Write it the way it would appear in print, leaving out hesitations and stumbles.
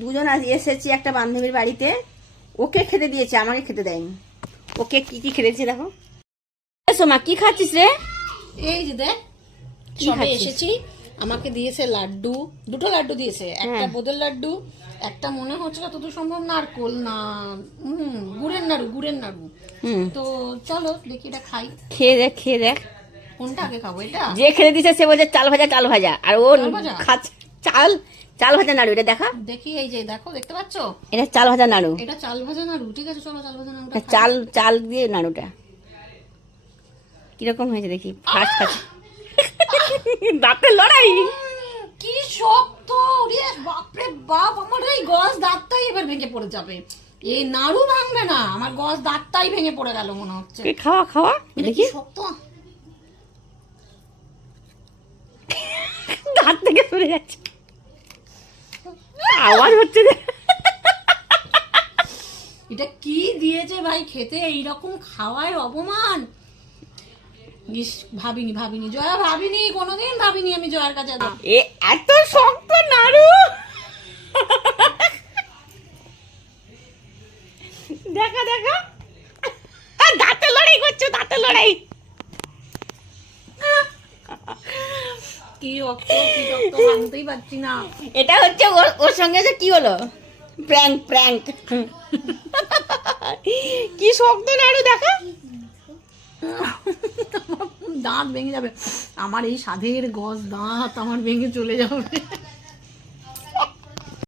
দুজন এসেছি একটা বান্ধবীর বাড়িতে, ওকে খেতে দিয়েছে, আমাকে খেতে দেয়নি। ওকে কি কি খেতেছে দেখো। সোমা কি খাচ্ছিস রে? এই যে দেখ সবে এসেছি, আমাকে দিয়েছে লাড্ডু, দুটো লাড্ডু দিয়েছে, একটা বোঁদের লাড্ডু, একটা মনে হচ্ছে যতদূর সম্ভব নারকোল না গুড়ের নাড়ু। তো চলো দেখি এটা খাই। খেয়ে দেখ কোনটা আগে খাবো? এটা যে খেতে দিচ্ছে সে বলছে চাল ভাজা, আর ও খাচ্ছে চাল ভাজা নাড়ু। এটা দেখা দেখি, এই যে দেখো, দেখতে পাচ্ছো? এটা চাল ভাজা নাড়ু। এটা চাল ভাজা নাড়ু, ঠিক আছে চলো চাল ভাজা নাড়ুটা। চাল দিয়ে নাড়ুটা কিরকম হয়েছে দেখি। ফার্স্ট খাচ্ছি। দাঁতের লড়াই, কি শক্ত রে বাপরে বাপ, আমার এই গজ দাঁতটাই এবার ভেঙে পড়ে যাবে। এই নাড়ু ভাঙবে না, আমার গজ দাঁতটাই ভেঙে পড়ে গেল মনে হচ্ছে। খাওয়া দেখি। শক্ত, দাঁত থেকে সরে যাচ্ছে, আওয়াজ হচ্ছে। এটা কি দিয়েছে ভাই খেতে? এইরকম খাওয়ায় অপমান। ভাবিনি জয়া, কোনোদিন ভাবিনি আমি জয়ার কাছে এত শক্ত নাড়ু। দেখা দাঁতে লড়াই করছো, কি রক্ত ভাঙতেই পারছি না। এটা হচ্ছে ওর সঙ্গে যে কি হলো, প্র্যাঙ্ক। কি শক্ত নাড়ু দেখা। দাঁত ভেঙে যাবে আমার, এই সাধের গজ দাঁত আমার ভেঙে চলে যাবে।